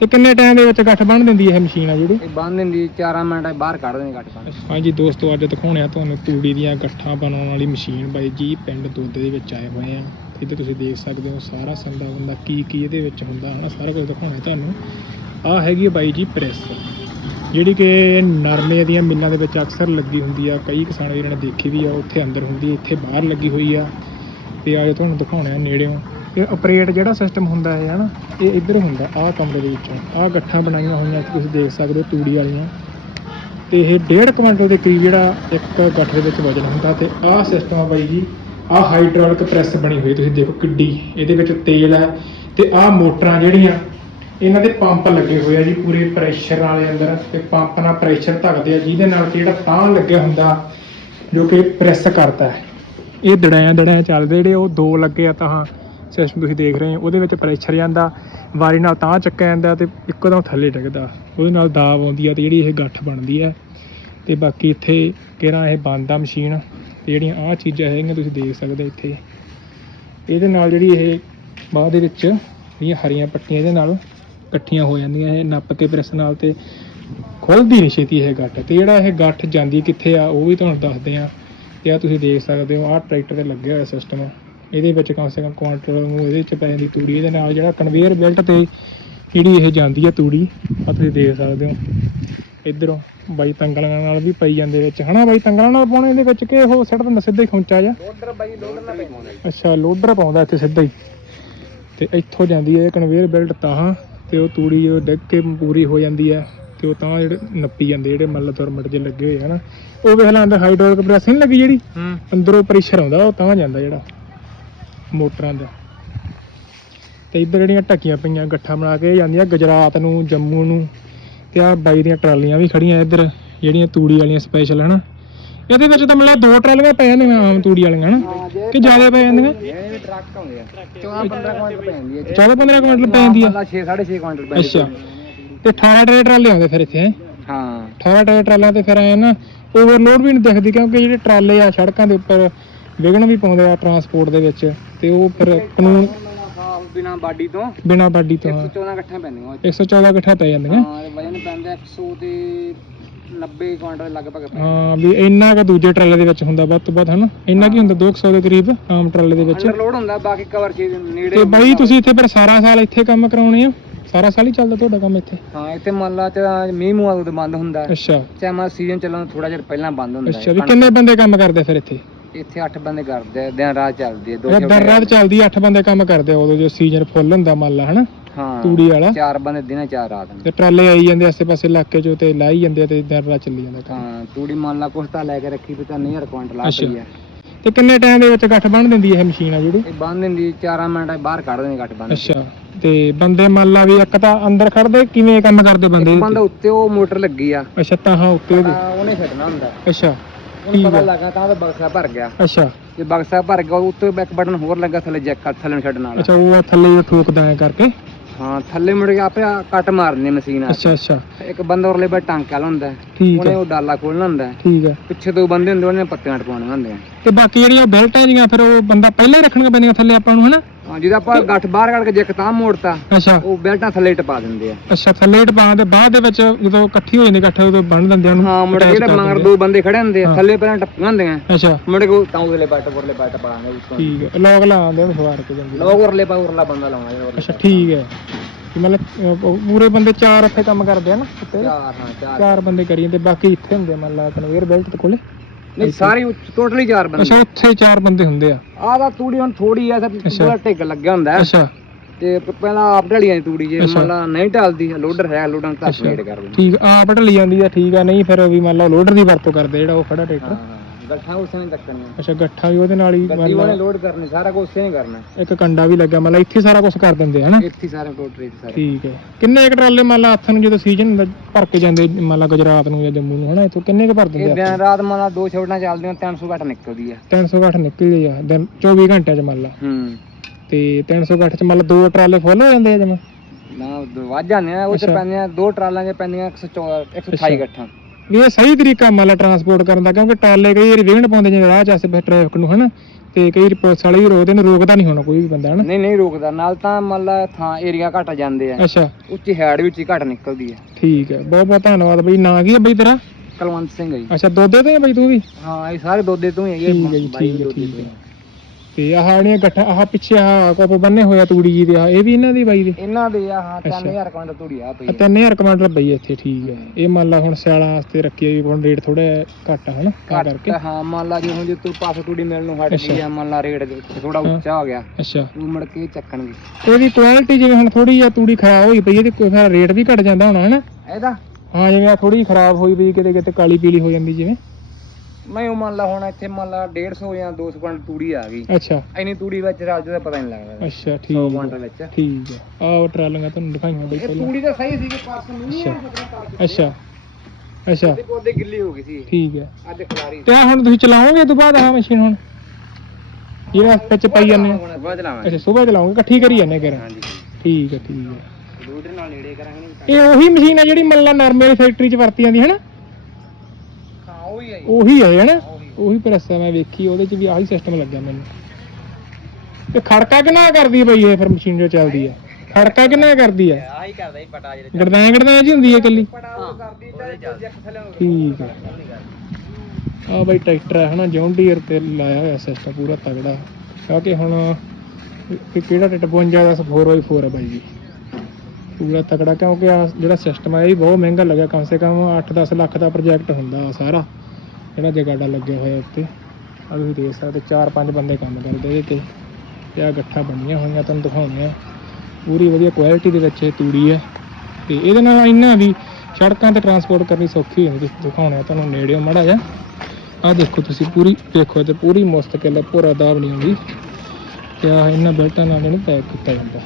ਤੇ ਕਿੰਨੇ ਟਾਈਮ ਦੇ ਵਿੱਚ ਗੱਠ ਬੰਨ ਦਿੰਦੀ ਇਹ ਮਸ਼ੀਨ ਆ ਜਿਹੜੀ? ਇਹ ਬੰਨ ਦਿੰਦੀ 4 ਮਿੰਟ ਬਾਹਰ ਕੱਢ ਦਿੰਦੀ ਘੱਟ ਬੰਨ। ਹਾਂਜੀ ਦੋਸਤੋ ਅੱਜ ਦਿਖਾਉਣੇ ਆ ਤੁਹਾਨੂੰ ਤੂੜੀ ਦੀਆਂ ਗੱਠਾਂ ਬਣਾਉਣ ਵਾਲੀ ਮਸ਼ੀਨ ਬਾਈ ਜੀ ਪਿੰਡ ਦੁੱਧ ਦੇ ਵਿੱਚ ਆਏ ਹੋਏ ਆ। ਇੱਥੇ ਤੁਸੀਂ ਦੇਖ ਸਕਦੇ ਹੋ ਸਾਰਾ ਸੰਦਾ ਹੁੰਦਾ ਕੀ ਕੀ ਇਹਦੇ ਵਿੱਚ ਹੁੰਦਾ ਹਨਾ ਸਾਰਾ ਕੁਝ ਦਿਖਾਉਣਾ ਤੁਹਾਨੂੰ। ਆ ਹੈਗੀ ਆ ਬਾਈ ਜੀ ਪ੍ਰੈਸ ਜਿਹੜੀ ਕਿ ਨਰਮੇ ਦੀਆਂ ਮਿੱਲਾਂ ਦੇ ਵਿੱਚ ਅਕਸਰ ਲੱਗੀ ਹੁੰਦੀ ਆ। ਕਈ ਕਿਸਾਨ ਵੀਰਾਂ ਨੇ ਦੇਖੀ ਵੀ ਆ ਉੱਥੇ ਅੰਦਰ ਹੁੰਦੀ ਇੱਥੇ ਬਾਹਰ ਲੱਗੀ ਹੋਈ ਆ। ਤੇ ਅੱਜ ਤੁਹਾਨੂੰ ਦਿਖਾਉਣਾ ਹੈ ਨੇੜਿਓਂ। ਇਹ ਆਪਰੇਟ ਜਿਹੜਾ ਸਿਸਟਮ ਹੁੰਦਾ ਹੈ, ਹਨਾ, ਇਹ ਇੱਧਰ ਹੁੰਦਾ, ਆਹ ਕਮਰੇ ਦੇ ਵਿੱਚੋਂ। ਆਹ ਗੱਠਾਂ ਬਣਾਈਆਂ ਹੋਈਆਂ ਤੁਸੀਂ ਦੇਖ ਸਕਦੇ ਹੋ, ਤੂੜੀ ਵਾਲੀਆਂ। ਤੇ ਇਹ 1.5 ਕੁਇੰਟਲ ਦੇ ਕਰੀਬ ਜਿਹੜਾ ਇੱਕ ਗੱਠ ਦੇ ਵਿੱਚ ਵਜਨ ਹੁੰਦਾ ਤੇ ਆਹ ਸਿਸਟਮ ਆ ਬਾਈ ਜੀ, ਆਹ ਹਾਈਡ੍ਰੋਲਿਕ ਪ੍ਰੈਸ ਬਣੀ ਹੋਈ ਤੁਸੀਂ ਦੇਖੋ ਕਿੱਡੀ। ਇਹਦੇ ਵਿੱਚ ਤੇਲ ਹੈ ਤੇ ਆਹ ਮੋਟਰਾਂ ਜਿਹੜੀਆਂ, ਇਹਨਾਂ ਦੇ ਪੰਪ ਲੱਗੇ ਹੋਏ ਆ ਜੀ ਪੂਰੇ ਪ੍ਰੈਸ਼ਰ ਵਾਲੇ ਅੰਦਰ ਤੇ ਪੰਪ ਨਾਲ ਪ੍ਰੈਸ਼ਰ ਧੱਕਦੇ ਆ, ਜਿਹਦੇ ਨਾਲ ਕਿ ਜਿਹੜਾ ਤਾਂ ਲੱਗਿਆ ਹੁੰਦਾ, ਜੋ ਕਿ ਪ੍ਰੈਸ ਕਰਦਾ ਹੈ। ਇਹ ਦੜਾਇਆ ਦੜਾਇਆ ਚੱਲਦੇ ਜਿਹੜੇ ਉਹ ਦੋ ਲੱਗੇ ਆ ਤਾਂ ਸਿਸਟਮ ਤੁਸੀਂ ਦੇਖ ਰਹੇ ਹੋ, ਉਹਦੇ ਵਿੱਚ ਪ੍ਰੈਸ਼ਰ ਜਾਂਦਾ, ਵਾਰੀ ਨਾਲ ਤਾਂ ਚੱਕਿਆ ਜਾਂਦਾ ਤੇ ਇੱਕਦਮ ਥੱਲੇ ਡਿੱਗਦਾ। ਉਹਦੇ ਨਾਲ ਦਾਬ ਆਉਂਦੀ ਆ ਤੇ ਜਿਹੜੀ ਇਹ ਗੱਠ ਬਣਦੀ ਆ, ਤੇ ਬਾਕੀ ਇੱਥੇ ਕਿਹੜਾ ਇਹ ਬੰਦ ਆ ਮਸ਼ੀਨ, ਤੇ ਜਿਹੜੀਆਂ ਆਹ ਚੀਜ਼ਾਂ ਹੈਗੀਆਂ ਤੁਸੀਂ ਦੇਖ ਸਕਦੇ ਇੱਥੇ। ਇਹਦੇ ਨਾਲ ਜਿਹੜੀ ਇਹ ਬਾਅਦ ਦੇ ਵਿੱਚ ਜਿਹੜੀਆਂ ਹਰੀਆਂ ਪੱਟੀਆਂ ਇਹਦੇ ਨਾਲ ਇਕੱਠੀਆਂ ਹੋ ਜਾਂਦੀਆਂ, ਇਹ ਨੱਪ ਕੇ ਪ੍ਰੈਸ ਨਾਲ ਤੇ ਖੁੱਲਦੀ ਨਹੀਂ ਛੇਤੀ ਇਹ ਗੱਠ। ਤੇ ਜਿਹੜਾ ਇਹ ਗੱਠ ਜਾਂਦੀ ਕਿੱਥੇ ਆ, ਉਹ ਵੀ ਤੁਹਾਨੂੰ ਦੱਸਦੇ ਆ। ਤੇ ਆ ਤੁਸੀਂ ਦੇਖ ਸਕਦੇ ਹੋ ਆਹ ਟਰੈਕਟਰ ਤੇ ਲੱਗਿਆ ਹੋਇਆ ਸਿਸਟਮ ਇਹਦੇ ਵਿੱਚ ਕਮ ਸੇ ਕਮ ਕੁਆਂਟਲ ਨੂੰ ਇਹਦੇ ਵਿੱਚ ਪੈ ਜਾਂਦੀ ਤੂੜੀ ਇਹਦੇ ਨਾਲ ਜਿਹੜਾ ਕਨਵੇਅਰ ਬੈਲਟ ਤੇ ਜਿਹੜੀ ਇਹ ਜਾਂਦੀ ਆ ਤੂੜੀ ਆ ਤੁਸੀਂ ਦੇਖ ਸਕਦੇ ਹੋ। ਇਧਰੋਂ ਬਾਈ ਤੰਗਲਾਂ ਨਾਲ ਵੀ ਪਈ ਜਾਂਦੇ ਵਿੱਚ। ਹਨਾ ਬਾਈ ਤੰਗਲਾਂ ਨਾਲ ਪਾਉਣੇ ਇਹਦੇ ਵਿੱਚ ਕਿ ਉਹ ਸਿੱਟ ਦਿੰਦਾ ਸਿੱਧਾ ਹੀ ਖੁੰਚਾ ਜਾ ਲੋਡਰ ਬਾਈ ਲੋਡਰ ਨਾਲ ਪਾਉਂਦਾ ਅੱਛਾ ਲੋਡਰ ਪਾਉਂਦਾ ਇੱਥੇ ਸਿੱਧਾ ਹੀ। ਤੇ ਇੱਥੋਂ ਜਾਂਦੀ ਹੈ ਕਨਵੇਅਰ ਬੈਲਟ ਤਾਂ ਤੇ ਉਹ ਤੂੜੀ ਜਦੋਂ ਡਿੱਗ ਕੇ ਪੂਰੀ ਹੋ ਜਾਂਦੀ ਹੈ ਤੇ ਉਹ ਤਾਂ ਜਿਹੜੇ ਨੱਪੀ ਜਾਂਦੇ ਜਿਹੜੇ ਮੱਲ ਤੁਰਮਟ ਜੇ ਲੱਗੇ ਹੋਏ ਹਨਾ ਉਹ ਵੇਖ ਲਾਂ ਅੰਦਰ ਹਾਈਡ੍ਰੋਲਿਕ ਪ੍ਰੈਸ ਨਹੀਂ ਲੱਗੀ ਜਿਹੜੀ? ਹੂੰ। ਅੰਦਰੋਂ ਪ੍ਰੈਸ਼ਰ ਆਉਂਦਾ ਉਹ ਤਾਂ ਜਾਂਦਾ ਜਿਹੜਾ ਮੋਟਰਾਂ ਦਾ। ਤੇ ਇੱਧਰ ਜਿਹੜੀਆਂ ਟੱਕੀਆਂ ਪਈਆਂ ਗੱਠਾਂ ਬਣਾ ਕੇ ਜਾਂਦੀਆਂ ਗੁਜਰਾਤ ਨੂੰ ਜੰਮੂ ਨੂੰ ਤੇ ਆ ਬਾਈ ਦੀਆਂ ਟਰਾਲੀਆਂ ਵੀ ਖੜੀਆਂ ਇੱਧਰ ਜਿਹੜੀਆਂ ਤੂੜੀ ਵਾਲੀਆਂ ਸਪੈਸ਼ਲ ਹਨਾ। ਇਹਦੇ ਵਿੱਚ ਤਾਂ ਮਤਲਬ ਦੋ ਟਰਾਲੀਆਂ ਪੈ ਜਾਂਦੀਆਂ ਆਮ ਤੂੜੀ ਵਾਲੀਆਂ ਹਨਾ ਕਿ ਜ਼ਿਆਦਾ ਪੈ ਜਾਂਦੀਆਂ? ਇਹ ਵੀ ਟਰੱਕ ਆਉਂਦੇ ਆ 14 15 ਕੁਇੰਟਲ ਪੈ ਜਾਂਦੀ ਹੈ। 14 15 ਕੁਇੰਟਲ ਪੈ ਜਾਂਦੀ ਆ 6 6.5 ਕੁਇੰਟਲ ਪੈ ਅੱਛਾ। ਤੇ 18 ਟਰੇ ਟਰਾਲੇ ਆਉਂਦੇ ਫਿਰ ਇੱਥੇ। ਹੈਂ? ਹਾਂ 18 ਟਰੇ ਟਰਾਲਿਆਂ ਤੇ ਫਿਰ ਐ ਨਾ ਓਵਰਲੋਡ ਵੀ ਨਹੀਂ ਦਿਖਦੀ ਕਿਉਂਕਿ ਜਿਹੜੇ ਟਰਾਲੇ ਆ ਸੜਕਾਂ ਦੇ ਉੱਪਰ ਵਿਘਨ ਵੀ ਪਾਉਂਦੇ ਆ ਟਰਾਂਸਪੋਰਟ ਦੇ ਵਿੱਚ ਤੇ ਉਹ ਫਿਰ ਕਾਨੂੰਨ ਬਿਨਾ ਬਾਡੀ ਤੋਂ? ਬਿਨਾਂ ਬਾਡੀ ਤੋਂ 114 ਇਕੱਠੀਆਂ ਪੈਂਦੀਆਂ 114 ਇਕੱਠਾ ਪੈ ਜਾਂਦੀਆਂ। ਹਾਂ ਵਜਨ ਪੈਂਦਾ 100 ਤੇ 90 ਕੁਇੰਟਲ ਲਗਭਗ ਪੈਂਦਾ। ਹਾਂ ਵੀ ਇੰਨਾ ਕੁ ਦੂਜੇ ਟਰਾਲੇ ਦੇ ਵਿੱਚ ਹੁੰਦਾ ਵੱਧ ਤੋਂ ਵੱਧ ਹਨਾ? ਇੰਨਾ ਕੀ ਹੁੰਦਾ 200 ਦੇ ਕਰੀਬ ਆਮ ਟਰਾਲੇ ਦੇ ਵਿੱਚ। ਅੰਡਰਲੋਡ ਹੁੰਦਾ ਬਾਕੀ ਕਵਰ ਚੀਜ਼ ਨੇੜੇ ਤੇ ਬਾਈ ਤੁਸੀਂ ਇੱਥੇ ਫਿਰ ਸਾਰਾ ਸਾਲ ਇੱਥੇ ਕੰਮ ਕਰਾਉਣੇ ਆ? ਸਾਰਾ ਸਾਲ ਹੀ ਚੱਲਦਾ ਤੁਹਾਡਾ ਕੰਮ ਇੱਥੇ? ਹਾਂ ਇੱਥੇ ਮੰਨ ਲਾ ਤੇ ਮੀਂਹ ਮੂੰਹ ਉਦੋਂ ਬੰਦ ਹੁੰਦਾ। ਹੈ। ਅੱਛਾ। ਚਾਹੇ ਮਾ ਸੀਜ਼ਨ ਚੱਲਣ ਤੋਂ ਥੋੜਾ ਜਿਹਾ ਪਹਿਲਾਂ ਬੰਦ ਹੁੰਦਾ ਅੱਛਾ ਹੈ ਵੀ ਕਿੰਨੇ ਬੰਦੇ ਕੰਮ ਕਰਦੇ ਫਿਰ ਇੱਥੇ? ਇੱਥੇ 8 ਬੰਦੇ ਕਰਦੇ ਆ, ਦਿਨ ਰਾਤ ਚੱਲਦੀ ਹੈ ਦੋ shift ਦਰ ਰਾਤ ਚੱਲਦੀ 8 ਬੰਦੇ ਕੰਮ ਕਰਦੇ ਆ ਉਦੋਂ ਜੋ ਸੀਜ਼ਨ ਫੁੱਲ ਹੁੰਦਾ ਮੰਨ ਲਾ ਹਨਾ? ਹਾਂ ਤੂੜੀ ਵਾਲਾ। ਚਾਰ ਬੰਦੇ ਦਿਨੇ ਚਾਰ ਰਾਤ ਨੂੰ। ਤੇ ਟਰਾਲੇ ਆਈ ਜਾਂਦੇ ਆਸੇ ਪਾਸੇ ਇਲਾਕੇ ਚੋਂ ਤੇ ਲਾਈ ਜਾਂਦੇ ਆ ਤੇ ਦਰ ਰਾਤ ਚੱਲੀ ਜਾਂਦਾ ਕੰਮ। ਹਾਂ ਤੂੜੀ ਮੰਨ ਲਾ ਕੁਛ ਤਾਂ ਲੈ ਕੇ ਰੱਖੀ ਤੇ ਤਾਂ ਕੁਇੰਟਲ ਆ ਅੱਛਾ। ਪਈ ਹੈ ਤੇ ਕਿੰਨੇ ਟਾਈਮ ਦੇ ਵਿੱਚ ਗੱਠ ਬੰਨ ਦਿੰਦੀ ਇਹ ਮਸ਼ੀਨ ਆ ਜਿਹੜੀ? ਇਹ ਬੰਦ ਦਿੰਦੀ 4 ਮਿੰਟ ਬਾਹਰ ਕੱਢ ਦਿੰਦੀ ਘੱਟ ਬੰਦ ਅੱਛਾ ਤੇ ਬੰਦੇ ਮੰਨ ਲਾ ਵੀ ਇੱਕ ਤਾਂ ਅੰਦਰ ਖੜਦੇ ਕਿਵੇਂ ਕੰਮ ਕਰਦੇ ਬੰਦੇ ਇੱਕ ਬੰਦਾ ਉੱਤੇ ਉਹ ਮੋਟਰ ਲੱਗੀ ਆ। ਅੱਛਾ ਤਾਂ ਹਾਂ ਉੱਤੇ ਉਹਦੇ। ਤਾਂ ਉਹਨੇ ਛੱਡਣਾ ਹੁੰਦਾ। ਅੱਛਾ ਉਹਨੂੰ ਪਤਾ ਲੱਗਾ ਤਾਂ ਉਹਦਾ ਬਕਸਾ ਭਰ ਗਿਆ। ਅੱਛਾ। ਜੇ ਬਕਸਾ ਭਰ ਗਿਆ ਉੱਤੇ ਇੱਕ ਬਟਨ ਹੋਰ ਲੱਗਾ ਥੱਲੇ ਜੈਕ ਥੱਲੇ ਨੂੰ ਛੱਡਣ ਵਾਲਾ। ਅੱਛਾ ਉਹ ਥੱਲੇ ਠੋਕਦਾ ਐ ਕਰਕੇ। ਹਾਂ ਥੱਲੇ ਮੁੜ ਕੇ ਆਪੇ ਆ ਕੱਟ ਮਾਰਨੀ ਮਸ਼ੀਨ ਆ। ਅੱਛਾ ਅੱਛਾ। ਇੱਕ ਬੰਦਾ ਉਰਲੇ ਬੈ ਟਾਂਕੇ ਵਾਲਾ ਹੁੰਦਾ ਹੈ। ਠੀਕ ਉਹਨੇ ਹੈ। ਉਹ ਡਾਲਾ ਖੋਲਣਾ ਹੁੰਦਾ ਹੈ। ਠੀਕ ਹੈ। ਪਿੱਛੇ ਦੋ ਬੰਦੇ ਹੁੰਦੇ ਉਹਨੇ ਪੱਤੀਆਂ ਟਪਾਉਣੀਆਂ ਹੁੰਦੀਆਂ। ਤੇ ਬਾਕੀ ਜਿਹੜੀਆਂ ਬੈਲਟਾਂ ਜੀਆਂ ਫਿਰ ਉਹ ਬੰਦਾ ਪਹਿਲਾਂ ਹੀ ਰੱਖਣੀਆਂ ਪੈਂਦੀਆਂ ਥੱਲੇ ਆਪਾਂ ਨੂੰ ਹਨਾ? ਹਾਂ ਜਿਹਦਾ ਆਪਾਂ ਗੱਠ ਬਾਹਰ ਕੱਢ ਕੇ ਜੇ ਤਾਂ ਮੋੜਤਾ ਅੱਛਾ। ਉਹ ਬੈਲਟਾਂ ਥੱਲੇ ਟਪਾ ਦਿੰਦੇ ਆ। ਅੱਛਾ ਥੱਲੇ ਟਪਾ ਦੇ ਬਾਅਦ ਦੇ ਵਿੱਚ ਜਦੋਂ ਇਕੱਠੀ ਹੋ ਜਾਂਦੀ ਇਕੱਠੇ ਉਦੋਂ ਬੰਨ ਦਿੰਦੇ ਉਹਨੂੰ ਹਾਂ ਮੁੜ ਕੇ ਜਿਹੜੇ ਮਗਰ ਦੋ ਬੰਦੇ ਖੜੇ ਹੁੰਦੇ ਆ। ਥੱਲੇ ਪਹਿਲਾਂ ਟੱਪੀਆਂ ਹੁੰਦੀਆਂ। ਆ। ਅੱਛਾ। ਮੁੜ ਕੇ ਉਹ ਤਾਂ ਉਹਦੇ ਬੈਟ ਉਰਲੇ ਬੈਟ ਪਾਣਗੇ ਉਸ ਤੋਂ ਠੀਕ ਹੈ। ਲੋਕ ਲਾਉਂਦੇ ਉਹਨੂੰ ਸਵਾਰ ਕੇ ਜਾਂਦੇ। ਲੋਕ ਉਰਲੇ ਪਾ ਉਰਲਾ ਬੰਦਾ ਲਾਉਣਾ ਜਿਹੜਾ ਉਰਲੇ ਅੱਛਾ ਠੀਕ ਹੈ। ਕਿ ਮਤਲਬ ਉਹ ਪੂਰੇ ਬੰਦੇ ਚਾਰ ਇੱਥੇ ਕੰਮ ਕਰਦੇ ਆ ਨਾ ਚਾਰ ਹਾਂ ਚਾਰ। ਚਾਰ ਬੰਦੇ ਕਰੀ ਜਾਂਦੇ ਬਾਕੀ ਇੱਥੇ ਹੁੰਦੇ ਲਾ ਕਨਵੇਅਰ ਬੈਲਟ ਦੇ ਕੋਲੇ। ਨਹੀਂ ਸਾਰੀ ਟੋਟਲੀ ਚਾਰ ਬੰਦੇ ਅੱਛਾ ਉੱਥੇ ਚਾਰ ਬੰਦੇ ਹੁੰਦੇ ਆ ਆਹ ਤਾਂ ਤੂੜੀ ਹੁਣ ਥੋੜੀ ਆ। ਪੂਰਾ ਢਿੱਗ ਲੱਗਿਆ ਹੁੰਦਾ ਹੈ। ਅੱਛਾ ਤੇ ਪਹਿਲਾਂ ਆਪ ਢਲੀਆਂ ਦੀ ਤੂੜੀ ਜੇ। ਮੰਨ ਲਾ ਨਹੀਂ ਢਲਦੀ ਲੋਡਰ ਹੈ ਲੋਡਰ ਤਾਂ ਅੱਛਾ। ਸਪੀਡ ਕਰ ਦਿੰਦੇ ਠੀਕ ਆਪ ਢਲੀ ਜਾਂਦੀ ਆ ਠੀਕ ਆ ਨਹੀਂ ਫਿਰ ਵੀ ਮੰਨ ਲਓ ਲੋਡਰ ਦੀ ਵਰਤੋਂ ਕਰਦੇ ਜਿਹੜਾ ਉਹ ਖੜਾ ਟਰੈਕਟਰ ਗੱਠਾਂ ਉਸੇ ਨੇ ਚੱਕਣੀਆਂ। ਅੱਛਾ ਗੱਠਾ ਵੀ ਉਹਦੇ ਨਾਲ ਹੀ ਗੱਡੀ ਉਹਨੇ ਲਾ। ਲੋਡ ਕਰਨੀ ਸਾਰਾ ਕੁਝ ਉਸੇ ਨੇ ਕਰਨਾ। ਇੱਕ ਕੰਡਾ ਵੀ ਲੱਗਿਆ ਮੰਨ ਲਾ ਇੱਥੇ ਸਾਰਾ ਕੁਝ ਕਰ ਦਿੰਦੇ ਹਨਾ? ਇੱਥੇ ਹੀ ਸਾਰੇ ਇੱਥੇ ਸਾਰੇ। ਠੀਕ ਹੈ। ਕਿੰਨੇ ਕੁ ਟਰਾਲੇ ਮੰਨ ਲਾ ਹੱਥ ਨੂੰ ਜਦੋਂ ਸੀਜ਼ਨ ਹੁੰਦਾ ਭਰ ਕੇ ਜਾਂਦੇ ਮੰਨ ਲਾ ਗੁਜਰਾਤ ਨੂੰ ਜਾਂ ਜੰਮੂ ਨੂੰ ਹਨਾ ਇੱਥੋਂ ਕਿੰਨੇ ਕੁ ਭਰ ਇਹ ਦਿੰਦੇ ਆ ਦਿਨ ਰਾਤ ਮੰਨ ਲਾ ਦੋ ਛੋਟਾਂ ਚੱਲਦੀਆਂ 300 ਘੱਟ ਨਿਕਲਦੀ ਆ। 300 ਗੱਠ ਨਿਕਲਦੀ ਆ ਦਿਨ 24 ਘੰਟਿਆਂ ਚ ਮੰਨ ਲਾ। ਹੂੰ। ਤੇ 300 ਗੱਠ ਚ ਮੰਨ ਲਾ ਦੋ ਟਰਾਲੇ ਫੁੱਲ ਹੋ ਜਾਂਦੇ ਆ ਜਮਾ। ਨਾ ਵੱਜ ਜਾਂਦੇ ਆ ਉਹ ਚ ਅੱਛਾ। ਪੈਂਦੀਆਂ ਦੋ ਟਰਾਲਾਂ 'ਚ ਪੈਂਦੀਆਂ 124 128 ਗੱਠਾਂ। ਵੀ ਇਹ ਸਹੀ ਤਰੀਕਾ ਮੰਨ ਲਾ ਟਰਾਂਸਪੋਰਟ ਕਰਨ ਦਾ ਕਿਉਂਕਿ ਟਰਾਲੇ ਕਈ ਵਾਰੀ ਵਿਘਨ ਪਾਉਂਦੇ ਜਿਵੇਂ ਰਾਹ ਚ ਆਸੇ ਪਾਸੇ ਟ੍ਰੈਫਿਕ ਨੂੰ ਹਨਾ? ਤੇ ਕਈ ਪੁਲਿਸ ਵਾਲੇ ਵੀ ਰੋਕਦੇ ਨੇ ਰੋਕਦਾ ਨਹੀਂ ਹੋਣਾ ਕੋਈ ਵੀ ਬੰਦਾ ਹਨਾ? ਨਹੀਂ ਨਹੀਂ ਰੁਕਦਾ। ਨਾਲ ਤਾਂ ਮੰਨ ਲਾ ਥਾਂ ਏਰੀਆ ਘਟ ਜਾਂਦੇ ਆ। ਅੱਛਾ। ਉੱਚੀ ਹੈਡ ਵਿੱਚ ਹੀ ਘਟ ਨਿਕਲਦੀ ਹੈ ਠੀਕ ਹੈ ਬਹੁਤ ਬਹੁਤ ਧੰਨਵਾਦ ਬਈ। ਨਾਂ ਕੀ ਹੈ ਬਈ ਤੇਰਾ? ਕਲਵੰਤ ਸਿੰਘ ਹੈ ਜੀ। ਅੱਛਾ ਦੋਦੇ ਤੋਂ ਹੀ ਆ ਬਈ ਤੂੰ ਵੀ? ਹਾਂ ਇਹ ਸਾਰੇ ਦੋਦੇ ਤੋਂ ਹੀ ਹੈਗੇ ਠੀਕ ਹੈ ਜੀ, ਬਾਈ ਠੀਕ ਹੈ, ਠੀਕ ਹੀ। ਹੈ। ਤੇ ਆਹ ਜਿਹੜੀਆਂ ਗੱਠਾਂ ਆਹ ਪਿੱਛੇ ਆਹ ਕੋਪ ਬੰਨੇ ਹੋਇਆ ਤੂੜੀ ਜੀ ਦੇ ਆਹ ਇਹ ਵੀ ਇਹਨਾਂ ਦੀ ਬਾਈ ਦੇ? ਇਹਨਾਂ ਦੇ ਆ ਹਾਂ ਅੱਛਾ। 3000 ਕੁਇੰਟਲ ਤੂੜੀ ਆ ਪਈ ਆ। 3000 ਕਮਾਂਡਰ ਬਈ ਇੱਥੇ ਠੀਕ ਹੈ ਇਹ ਮੰਨ ਲਾ ਹੁਣ ਸਿਆਲਾਂ ਵਾਸਤੇ ਰੱਖੀ ਹੈ ਵੀ ਹੁਣ ਰੇਟ ਥੋੜਾ ਘੱਟ ਆ ਹਨਾ? ਤਾਂ ਘੱਟ ਕਰਕੇ। ਹਾਂ ਮੰਨ ਲਾ ਜੇ ਹੁਣ ਜੇ ਤੂੰ ਪਾਸ ਤੂੜੀ ਮਿਲਣ ਨੂੰ ਹਟ ਗਈ। ਆ ਮੰਨ ਲਾ ਰੇਟ ਥੋੜਾ ਹਾਂ। ਉੱਚਾ ਹੋ ਗਿਆ ਅੱਛਾ। ਉਹ ਮੁੜ ਕੇ ਚੱਕਣਗੇ। ਇਹਦੀ ਕੁਆਲਿਟੀ ਜਿਵੇਂ ਹੁਣ ਥੋੜੀ ਜਿਹੀ ਤੂੜੀ ਖਰਾਬ ਹੋਈ ਪਈ ਇਹਦੀ ਕੋਈ ਫਿਰ ਰੇਟ ਵੀ ਘਟ ਜਾਂਦਾ ਹੋਣਾ ਹਨਾ? ਇਹਦਾ? ਹਾਂ ਜਿਵੇਂ ਥੋੜੀ ਖਰਾਬ ਹੋਈ ਪਈ ਕਿਤੇ ਕਿਤੇ ਕਾਲੀ ਪੀਲੀ ਹੋ ਜਾਂਦੀ ਜਿਵੇਂ। ਮੈਂ ਉਹ ਮੰਨ ਲਾ ਹੁਣ ਇੱਥੇ ਮੰਨ ਲਾ 150 ਜਾਂ 200 ਕੁਇੰਟਲ ਤੂੜੀ ਆ ਗਈ। ਅੱਛਾ। ਇੰਨੀ ਤੂੜੀ ਵਿੱਚ ਰਾਜ ਦਾ ਪਤਾ ਨਹੀਂ ਲੱਗਦਾ। ਅੱਛਾ 100 ਠੀਕ ਹੈ ਕੁਇੰਟਲ ਵਿੱਚ। ਠੀਕ ਹੈ ਆਹ ਟਰਾਲੀਆਂ ਤੁਹਾਨੂੰ ਦਿਖਾਈਆਂ ਬਈ ਇਹ ਪਹਿਲਾਂ। ਤੂੜੀ ਤਾਂ ਸਹੀ ਸੀ ਕਿ ਪਾਸ ਨਹੀਂ ਅੱਛਾ। ਅੱਛਾ। ਅੱਛਾ। ਤੇ ਪੌਦੇ ਗਿੱਲੀ ਹੋ ਗਈ ਸੀ। ਠੀਕ ਹੈ ਅੱਜ ਖਲਾਰੀ ਤੇ ਆਹ ਹੁਣ ਤੁਸੀਂ ਚਲਾਓਗੇ ਇਹ ਤੋਂ ਬਾਅਦ ਆਹ ਮਸ਼ੀਨ ਹੁਣ? ਜਿਹੜਾ ਵਿੱਚ ਪਾਈ ਜਾਂਦੇ ਆ। ਬਾਅਦ ਲਾਵਾਂਗੇ ਅੱਛਾ ਸਵੇਰ ਚਲਾਓਗੇ? ਇਕੱਠੀ ਕਰੀ ਜਾਂਦੇ ਕਰ ਹਾਂਜੀ। ਠੀਕ ਹੈ ਠੀਕ ਹੈ ਦੂਸਰੇ ਨਾਲ ਨੇੜੇ ਕਰਾਂਗੇ ਇਹ ਉਹੀ ਮਸ਼ੀਨ ਹੈ ਜਿਹੜੀ ਮੱਲਾ ਨਰਮੇ ਵਾਲੀ ਫੈਕਟਰੀ 'ਚ ਵਰਤੀ ਜਾਂਦੀ ਹੈ ਨਾ? ਉਹ ਹੀ ਹੈ ਹੈ ਹੈ ਨਾ ਉਹੀ ਪ੍ਰੈਸ ਹੈ ਮੈਂ ਵੇਖੀ ਉਹਦੇ 'ਚ ਵੀ ਆਹੀ ਸਿਸਟਮ ਲੱਗਿਆ ਮੈਨੂੰ। ਤੇ ਖੜਕਾ ਕਿੰਨਾ ਕਰਦੀ ਹੈ ਬਈ ਇਹ ਫਿਰ ਮਸ਼ੀਨ ਜੋ ਚੱਲਦੀ ਹੈ ਖੜਕਾ ਕਿੰਨਾ ਕਰਦੀ ਹੈ ਆਹੀ ਕਰਦਾ ਜੀ ਪਟਾ ਜਿਹੜੇ ਗੜਦਾਂ ਗੜਦਾਂ ਜੀ ਹੁੰਦੀ ਹੈ ਇਕੱਲੀ? ਠੀਕ ਹੈ ਆ। ਬਈ ਟਰੈਕਟਰ ਹੈ ਹਨਾ ਜੌਨ ਡੀਅਰ ਤੇ ਲਾਇਆ ਹੋਇਆ ਸਿਸਟਮ ਪੂਰਾ ਤਗੜਾ। ਕਿਉਂਕਿ ਹੁਣ ਇਹ ਕਿਹੜਾ ਟਰੈਕਟਰ? 52 ਦਾ 4x4 ਹੈ ਬਾਈ ਜੀ। ਪੂਰਾ ਤਕੜਾ ਕਿਉਂਕਿ ਆ ਜਿਹੜਾ ਸਿਸਟਮ ਹੈ ਇਹ ਬਹੁਤ ਮਹਿੰਗਾ ਲੱਗਿਆ। ਕਮ ਸੇ ਕਮ 8-10 ਲੱਖ ਦਾ ਪ੍ਰੋਜੈਕਟ ਹੁੰਦਾ ਆ ਸਾਰਾ। ਜਿਹੜਾ ਜਗਾੜਾ ਲੱਗਿਆ ਹੋਇਆ ਉੱਤੇ ਆ ਤੁਸੀਂ ਦੇਖ ਸਕਦੇ, ਚਾਰ ਪੰਜ ਬੰਦੇ ਕੰਮ ਕਰਦੇ ਇਹਦੇ ਤੇ ਤੇ ਆ ਗੱਠਾਂ ਬਣੀਆਂ ਹੋਈਆਂ, ਤੁਹਾਨੂੰ ਦਿਖਾਉਂਦੇ ਆ ਪੂਰੀ ਵਧੀਆ ਕੁਆਲਿਟੀ ਦੇ ਵਿੱਚ ਇਹ ਤੂੜੀ ਹੈ। ਤੇ ਇਹਦੇ ਨਾਲ ਇੰਨਾ ਵੀ ਸੜਕਾਂ ਤੇ ਟਰਾਂਸਪੋਰਟ ਕਰਨੀ ਸੌਖੀ ਹੁੰਦੀ ਦਿਖਾਉਣਾ ਤੁਹਾਨੂੰ ਨੇੜਿਓਂ ਮੜਾ ਜਾ ਆ ਦੇਖੋ ਤੁਸੀਂ ਪੂਰੀ, ਦੇਖੋ ਤੇ ਪੂਰੀ ਮੁਸਤਕਿਲ ਪੂਰਾ ਦਾਬ ਨਹੀਂ ਹੁੰਦੀ ਤੇ ਆ ਇਹਨਾਂ ਬੈਲਟਾਂ ਨਾਲ ਇਹਨੂੰ ਪੈਕ ਕੀਤਾ ਜਾਂਦਾ।